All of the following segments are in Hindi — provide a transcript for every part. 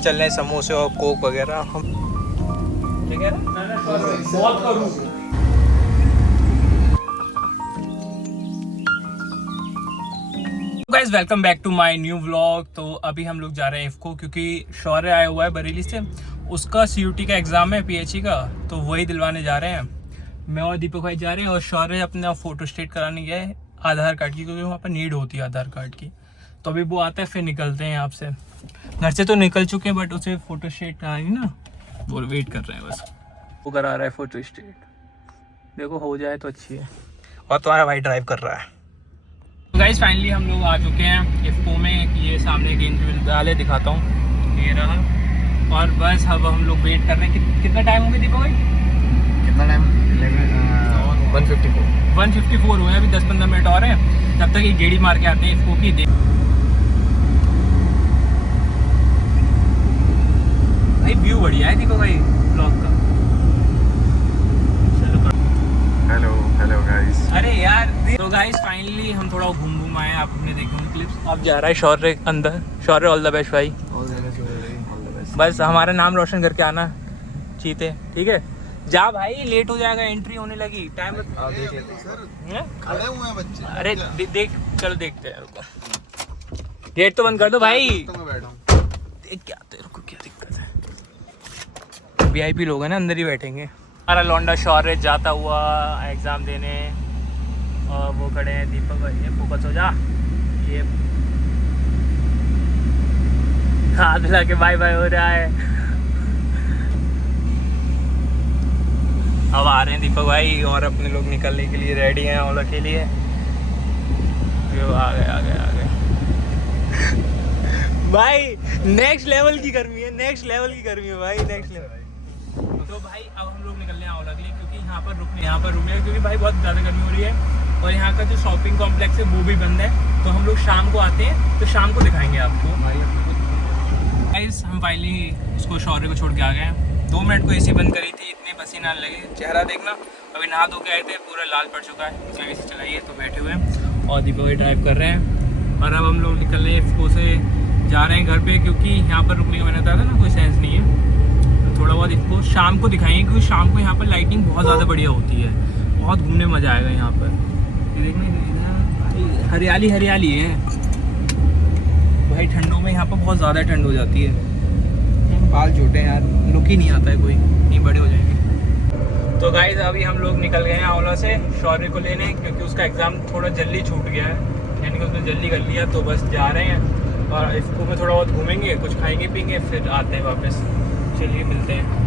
चल रहे हैं समोसे और कोक वगैरह। हम ठीक है बहुत करूँ। Guys welcome back to my new vlog. तो अभी हम लोग जा रहे हैं इफ्को क्योंकि शौर्य आया हुआ है बरेली से, उसका CUT का एग्ज़ाम है PHE का, तो वही दिलवाने जा रहे हैं। मैं और दीपक भाई जा रहे हैं और शौर्य अपना फ़ोटो स्टेट कराने गया है आधार कार्ड की, क्योंकि वहाँ पर नीड होती है आधार कार्ड की। तो अभी वो आता है फिर निकलते हैं यहाँ से। घर से तो निकल चुके हैं बट उसे फ़ोटो स्टेट करानी ना, वो वेट कर रहे हैं बस। वो करा रहा है फ़ोटो स्टेट, देखो हो जाए तो अच्छी है। और तुम्हारा भाई ड्राइव कर रहा है। तो गाइस फाइनली हम लोग आ चुके हैं इफ्को में। ये सामने गेंद वाले दिखाता हूँ, ये रहा। और बस अब हम लोग वेट कर रहे हैं। कितना टाइम हो गया दीपक भाई? कितना टाइम? 154 हुए, अभी 10-15 मिनट और हैं। तब तक ये गेड़ी मार के आते हैं इफ्को की। भाई व्यू बढ़िया है दीपक भाई ब्लॉग का। Hello guys. अरे यार तो गाइस फाइनली हम थोड़ा घूम आए, आपने देखे होंगे क्लिप्स। अब जा रहा है शौर्य अंदर। शौर्य ऑल द बेस्ट भाई, बस हमारा नाम रोशन करके आना चीते, ठीक है? जा भाई, लेट हो जाएगा, एंट्री होने लगी, टाइम खड़े हुए हैं बच्चे। अरे देख चलो देखते हैं, रुको गेट तो बंद कर दो भाई। देख क्या तेरे को क्या दिक्कत है, VIP लोग हैं ना, अंदर ही बैठेंगे। हमारा लौंडा शौर्य जाता हुआ एग्ज़ाम देने, और वो खड़े हैं दीपक भाई। ये फोकस हो जा, ये हाथ मिला के बाय बाय हो रहा है। अब आ रहे हैं दीपक भाई और अपने लोग निकलने के लिए रेडी हैं ओला के लिए। आ गए भाई। नेक्स्ट लेवल की गर्मी है, भाई, नेक्स्ट लेवल। तो भाई अब हम लोग निकलने हैं ओला के लिए, क्योंकि यहाँ पर रुकने क्योंकि भाई बहुत ज़्यादा गर्मी हो रही है और यहाँ का जो शॉपिंग कॉम्प्लेक्स है वो भी बंद है। तो हम लोग शाम को आते हैं, तो शाम को दिखाएंगे आपको। गाइस हम फाइनली उसको शौर्य को छोड़ के आ गए हैं। 2 मिनट को AC बंद करी थी, इतने पसीना लगे, चेहरा देखना। अभी नहा धो के आए थे, पूरा लाल पड़ चुका है। इसलिए AC चलाइए तो बैठे हुए हैं और दीपक भाई ड्राइव कर रहे हैं। और अब हम लोग निकल रहे हैं इफ्को से, जा रहे हैं घर पे, क्योंकि यहाँ पर रुकने का मैंने बताया था ना, कोई सेंस नहीं है। तो थोड़ा बहुत इफ्को शाम को दिखाएंगे, क्योंकि शाम को यहाँ पर लाइटिंग बहुत ज़्यादा बढ़िया होती है, बहुत घूमने मज़ा आएगा यहाँ पर। देखने हरियाली है भाई। ठंडों में यहाँ पर बहुत ज़्यादा ठंड हो जाती है। बाल छोटे हैं यार, लुक ही नहीं आता है कोई, नहीं बड़े हो जाएंगे। तो गाइस अभी हम लोग निकल गए हैं ओला से शौर्य को लेने, क्योंकि उसका एग्ज़ाम थोड़ा जल्दी छूट गया है, यानी कि उसने जल्दी कर लिया। तो बस जा रहे हैं और इफ्को में थोड़ा बहुत घूमेंगे, कुछ खाएंगे पीएंगे, फिर आते हैं वापस। चलिए मिलते हैं।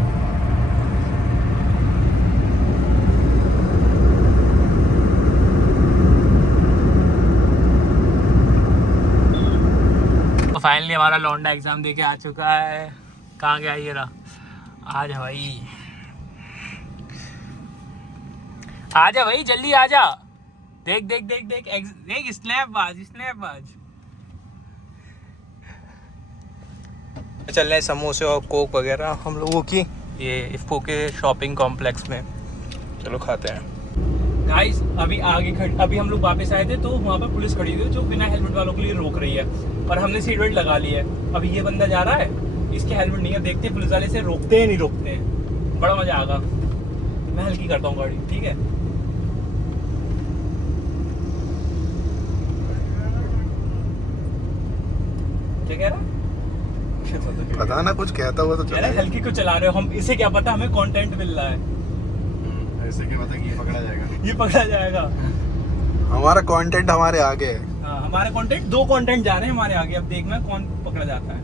तो फाइनली हमारा लौंडा एग्ज़ाम देके आ चुका है। कहाँ गया ये रहा? आजा भाई, आजा भाई, जल्दी आजा। देख स्नैप बाज। चल रहे हैं समोसे और कोक वगैरह हम लोगों की, ये इफ्को के शॉपिंग कॉम्प्लेक्स में। चलो खाते हैं। गाइस अभी हम लोग वापस आए थे, तो वहाँ पर पुलिस खड़ी हुई है जो बिना हेलमेट वालों के लिए रोक रही है, और हमने सीट बेल्ट लगा ली है। अभी ये बंदा जा रहा है, इसके हेलमेट नहीं है, देखते हैं पुलिस वाले से रोकते हैं नहीं रोकते हैं। बड़ा मजा आएगा। मैं हल्की करता हूँ गाड़ी, ठीक है? क्या कह रहा? पता ना, कुछ कहता हुआ तो चला। हल्की को चला रहे हो हम, इसे क्या पता हमें कंटेंट मिल रहा है। ऐसे क्या पता कि ये पकड़ा जाएगा। हमारा कंटेंट हमारे आगे है। हाँ, हमारे कंटेंट 2 कंटेंट जा रहे हैं हमारे आगे। अब देखना कौन पकड़ा जाता है।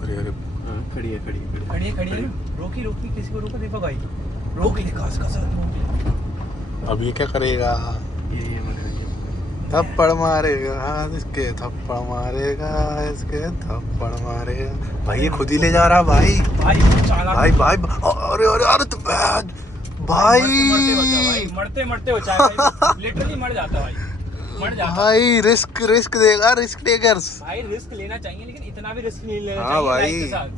अरे खड़ी है। रोकी किसी को रोको दीपक भाई, रोक ले कसर। अब ये क्या करेगा? थप्पड़ मारेगा इसके, थप्पड़ मारेगा इसके, थप्पड़ मारेगा। भाई ये खुद ही ले जा रहा भाई। भाई अरे तो भाई मरते बचा लिटरली मर जाता भाई, मर जाता भाई। रिस्क देगा, रिस्क टेकर्स भाई। रिस्क लेना चाहिए, लेकिन इतना भी रिस्क नहीं लेना चाहिए लाइफ के साथ।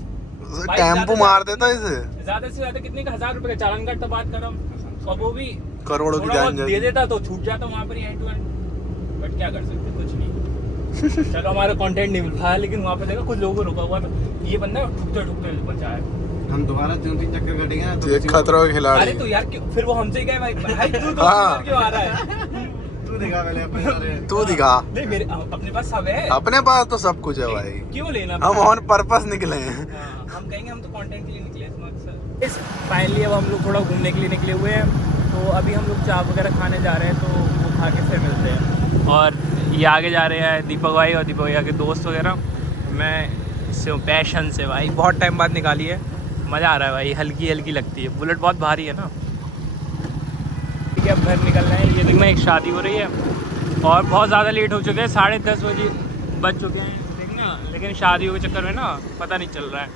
टेम्पो मार देता इसे। ज्यादा से ज्यादा कितने का? 1000 रुपए का चालान काटता, बात कर रहा हूँ। और वो भी करोड़ों की जान दे देता तो छूट जाता वहाँ पर ही एंड टू एंड। बट क्या कर सकते, कुछ नहीं। चलो हमारा कंटेंट नहीं मिल पाया, लेकिन वहाँ पे देखा कुछ लोगों को रुका हुआ था, ये बंदा ठुकते ठुकते बचा है। हम दोबारा 2-3 चक्कर कटेंगे तो ये खतरों के खिलाड़ी। अरे तो यार फिर वो हमसे गए भाई, भाई तू दो हाँ। क्यों आ रहा है? तू दिखा पहले अपने सारे। तू दिखा। नहीं मेरे अपने पास सब है, अपने पास तो सब कुछ है भाई, क्यों लेना? हम ऑन पर्पस निकले हैं। हाँ, हम कहेंगे हम तो कंटेंट के लिए निकले हैं। फाइनली अब हम लोग थोड़ा घूमने के लिए निकले हुए हैं, तो अभी हम लोग चाप वगैरह खाने जा रहे हैं, तो वो खा के फिर मिलते हैं। और ये आगे जा रहे हैं दीपक भाई और दीपक भैया के दोस्त वगैरह। मैं इससे पैशन से भाई बहुत टाइम बाद निकाली है, मज़ा आ रहा है भाई, हल्की हल्की लगती है, बुलेट बहुत भारी है ना। ठीक है अब घर निकल रहे हैं। ये देखना एक शादी हो रही है और बहुत ज़्यादा लेट हो चुके हैं, 10:30 बजे बज चुके हैं देखना, लेकिन शादियों के चक्कर में ना पता नहीं चल रहा है।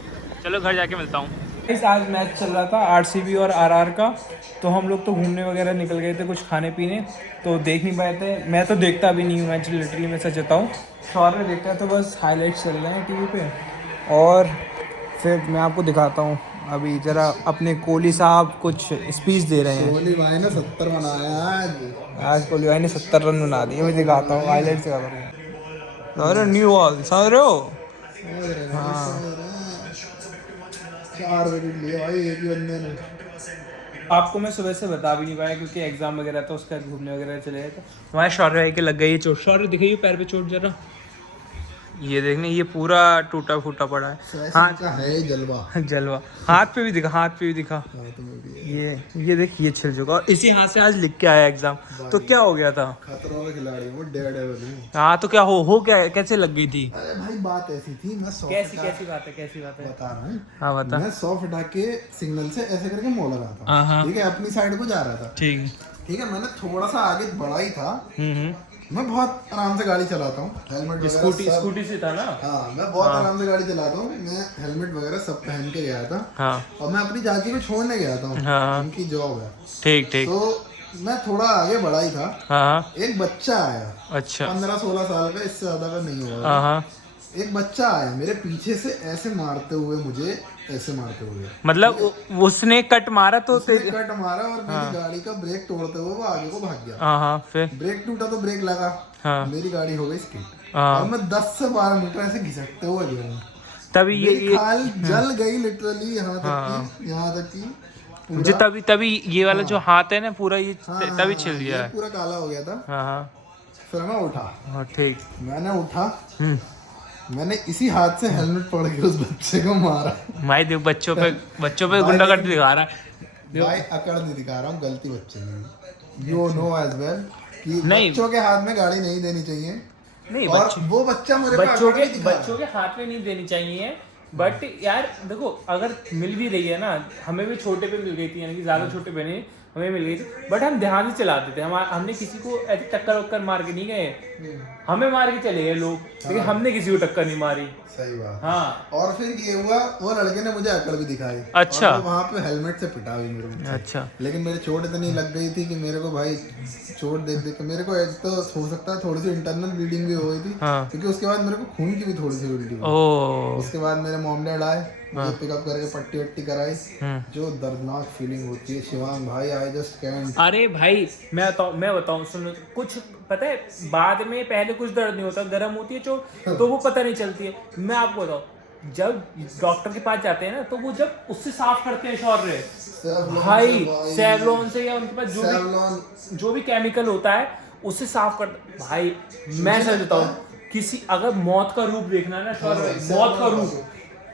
चलो घर जाके मिलता हूँ। आज मैच चल रहा था आरसीबी और आरआर का, तो हम लोग तो घूमने वगैरह निकल गए थे कुछ खाने पीने, तो देख नहीं पाए थे। मैं तो देखता भी नहीं हूँ मैच, लिटरली मैं सच बताऊँ, शौर्य देखता है तो बस हाईलाइट्स चल रहे हैं टीवी पे। और फिर मैं आपको दिखाता हूँ, अभी ज़रा अपने कोहली साहब कुछ स्पीच दे रहे हैं। कोहली भाई ने 70 बनाया आज। कोहली भाई ने 70 रन बना दिए। मैं दिखाता हूँ हाईलाइट्स दिखाता हूँ। अरे न्यू बॉल समझ रहे हो? हाँ 4 विकेट लिए भाई एक ही बंदे ने। आपको मैं सुबह से बता भी नहीं पाया क्योंकि एग्जाम वगैरह था, उसके बाद घूमने वगैरह चले गए थे। हमारे शौर्य भाई के लग गई चोट। शौर्य दिखाइए पैर पे चोट जरा, ये देखने ये पूरा टूटा फूटा पड़ा है। हाँ का है जलवा। जलवा हाथ पे भी दिखा, हाथ पे भी दिखा। हाथ में भी है। ये देख ये छिल चुका, और इसी हाथ से आज लिख के आया एग्जाम। तो क्या हो गया था? खतरों के खिलाड़ी वो डेयरडेविल है। हाँ तो क्या हो क्या कैसे लग गई थी? अरे भाई बात ऐसी थी, मैं 100 कैसी बात है बता रहा हूँ। हाँ बता। मैं 100 फटा के सिग्नल से ऐसे करके मोड़ रहा था, हाँ ठीक है, अपनी साइड को जा रहा था, ठीक है। मैंने थोड़ा सा आगे बढ़ा ही था। मैं बहुत आराम से गाड़ी चलाता हूँ, हेलमेट वगैरह स्कूटी से था ना? हाँ मैं बहुत आराम से गाड़ी चलाता हूँ। मैं हेलमेट वगैरह सब पहन के गया था। हाँ। और मैं अपनी चाची को छोड़ने गया था। हाँ। उनकी जॉब है। ठीक तो मैं थोड़ा आगे बढ़ा ही था। हाँ। एक बच्चा आया, अच्छा 15-16 साल का, इससे ज्यादा का नहीं होगा। हाँ। एक बच्चा आया मेरे पीछे से ऐसे मारते हुए, मुझे ऐसे मारते हुए, मतलब उसने कट मारा तो उसने कट मारा और मेरी गाड़ी का ब्रेक तोड़ते हुए वो आगे को भाग गया। हाँ फिर ब्रेक टूटा तो ब्रेक लगा। हाँ। मेरी गाड़ी हो गई स्किड हाँ। और मैं 10 से 12 मीटर ऐसे घिसकते हुए गया। तभी मेरी खाल जल गई लिटरली, यहाँ तक कि जो तभी ये वाला जो हाथ है ना पूरा ये तभी छिल गया है, पूरा काला हो गया था। हाँ। फिर मैं उठा। हाँ ठीक। मैंने उठा, मैंने इसी हाथ से हेलमेट पकड़ के उस बच्चे को मारा। भाई देख बच्चों पे गुंडागर्दी दिखा रहा है भाई, अकड़ नहीं दिखा रहा हूँ, गलती बच्चे की। यू नो एज वेल कि नहीं, बच्चों के हाथ में गाड़ी नहीं देनी चाहिए। नहीं और वो बच्चा मुझे बच्चों के हाथ में नहीं देनी चाहिए, बट यार देखो अगर मिल भी रही है ना, हमें भी छोटे पे मिल गई थी, यानी कि ज्यादा छोटे पे नहीं हमें मिल गई थी, बट हम ध्यान से चलाते थे। हमने किसी को ऐसे टक्कर वक्कर मार के नहीं गए, हमें मार के चले गए लोग, लेकिन हमने किसी को टक्कर नहीं मारी। सही बात। हाँ। और फिर ये हुआ, वो लड़के ने मुझे अकड़ भी दिखाई। अच्छा। और वहाँ पे हेलमेट से पिटा भी मेरे को। अच्छा। लेकिन मेरी चोट इतनी लग गई थी कि मेरे को भाई चोट देख के मेरे को एक तो हो सकता है थोड़ी सी इंटरनल ब्लीडिंग भी हो गई थी। हाँ। क्योंकि उसके बाद मेरे को खून की भी थोड़ी सी उल्टी हुई। ओ। उसके बाद मेरे मॉम डैड आए, मुझे पिकअप करके पट्टी वट्टी कराई। जो दर्दनाक फीलिंग होती है शिवांग भाई, आई जस्ट कैन। अरे भाई मैं बताऊं सुनो, कुछ पता है बाद में पहले कुछ दर्द नहीं होता, गर्म होती है चोट तो वो पता नहीं चलती है। मैं आपको बताऊं, जब डॉक्टर के पास जाते हैं ना, तो वो जब उससे साफ करते हैं शौर्य भाई, सेवलॉन से या उनके पास जो भी केमिकल होता है उससे साफ कर भाई। मैं सच बताऊं, किसी अगर मौत का रूप देखना है ना शौर्य, मौत का रूप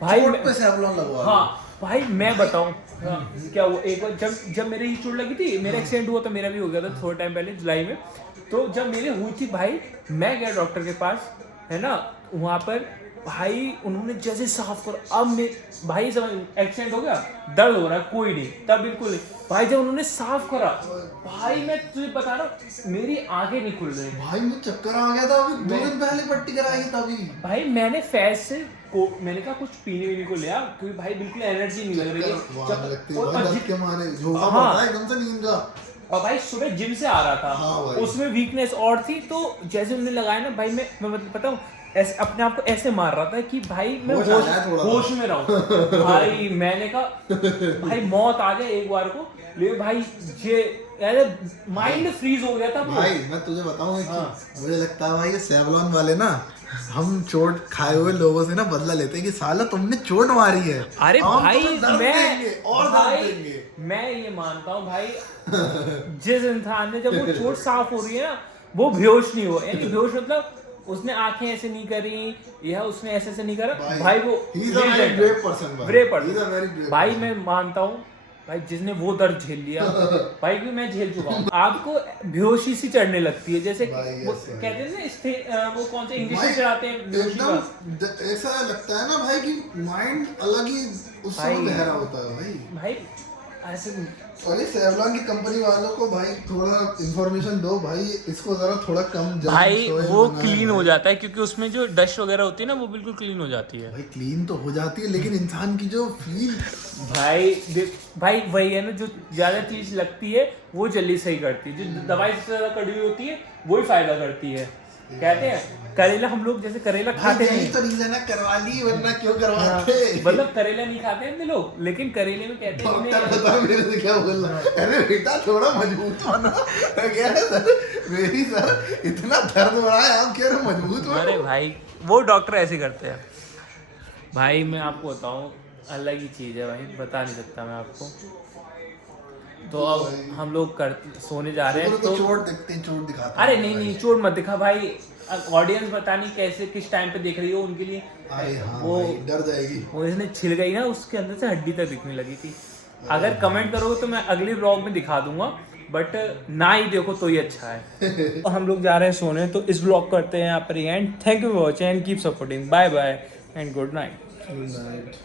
भाई पे सेवलॉन लगवा। हाँ भाई मैं बताऊं क्या हुआ, एक बार जब मेरे ही चोट लगी थी, मेरा एक्सीडेंट हुआ था, मेरा भी हो गया था थोड़ा टाइम पहले जुलाई में। तो जब मेरे हुई थी भाई, मैं गया डॉक्टर के पास, है ना, वहाँ पर भाई उन्होंने जैसे साफ कर, अब मैं भाई समझ एक्सीडेंट हो गया, दर्द हो रहा है कोई नहीं, तब बिल्कुल नहीं भाई। जब उन्होंने साफ करा भाई, मैं तुझे बता रहा हूँ मेरी आंखें नहीं खुल रही भाई, मुझे चक्कर आ गया था। अभी 2 दिन पहले पट्टी कराई तभी भाई। मैंने फैज से मैंने कहा कुछ पीने को लिया, क्योंकि भाई बिल्कुल एनर्जी नहीं लग रही है। एकदम से नींद का। और भाई सुबह जिम से आ रहा था। हाँ उसमें वीकनेस और थी, तो जैसे उन्होंने लगाया ना भाई, मैं मतलब पता हूँ ऐसे अपने आप को ऐसे मार रहा था कि भाई मैं होश में रहूं। भाई मैंने कहा भाई मौत आ जाए एक बार को, ले भाई ये माइंड फ्रीज हो गया था भाई। मैं तुझे बताऊं कि मुझे लगता है भाई ये सेवलॉन वाले ना हम चोट खाए हुए लोगों से ना बदला लेते हैं कि साला तुमने चोट मारी है। अरे हम भाई तुम्हें दर्द देंगे और दर्द देंगे। मैं ये मानता हूँ भाई, जिस इंसान ने जब वो चोट साफ हो रही है ना, वो बेहोश नहीं हुआ, यानी बेहोश मतलब उसने आंखें ऐसे नहीं करी या उसने ऐसे ऐसे नहीं करा भाई वो brave person भाई मैं मानता हूँ भाई, जिसने वो दर्द झेल लिया भाई, भी मैं झेल चुका हूँ। आपको बेहोशी सी चढ़ने लगती है, जैसे वो कहते हैं ना वो कौन से इंग्लिश में चढ़ाते हैं बेहोशी का, एकदम ऐसा लगता है ना भाई कि माइंड अलग ही उस समय बहरा होता है भाई ऐसे। अरे सेवलॉन की कंपनी वालों को भाई थोड़ा इंफॉर्मेशन दो भाई, इसको जरा थोड़ा कम भाई वो क्लीन हो जाता है क्योंकि उसमें जो डस्ट वगैरह होती है ना वो बिल्कुल क्लीन हो जाती है। भाई क्लीन तो हो जाती है लेकिन इंसान की जो फील भाई वही है ना, जो ज्यादा चीज लगती है वो जल्दी सही करती है, जो दवाई से ज्यादा कड़वी होती है वही फायदा करती है। कहते हैं करेला, हम लोग जैसे करेला खाते नहीं तो रीजन है, करवा ली वरना क्यों करवाते। मतलब करेला नहीं खाते हैं लोग, लेकिन करेले में कहते हैं डॉक्टर बता मेरे से क्या बोल रहा है, अरे बेटा थोड़ा मजबूत बना। कह रहे सर मेरी सर इतना दर्द हो रहा है, आप कह रहे मजबूत बनो। अरे भाई वो डॉक्टर ऐसे करते हैं भाई। मैं आपको बताऊं अलग ही चीज़ है भाई, बता नहीं सकता मैं आपको। तो अब हम लोग सोने जा रहे हैं तो चोट दिखते हैं, चोट दिखाते अरे नहीं चोट मत दिखा भाई, ऑडियंस पता नहीं कैसे किस टाइम पे देख रही हो, उनके लिए अरे हाँ वो भाई, डर जाएगी। वो इसने छिल गई ना, उसके अंदर से हड्डी तक दिखने लगी थी। अगर कमेंट करोगे तो मैं अगले व्लॉग में दिखा दूंगा, बट ना ही देखो तो ही अच्छा है। तो हम लोग जा रहे हैं सोने, तो इस व्लॉग करते हैं यहाँ पर end. Thank you for watching and keep supporting. Bye bye and good night. Good night.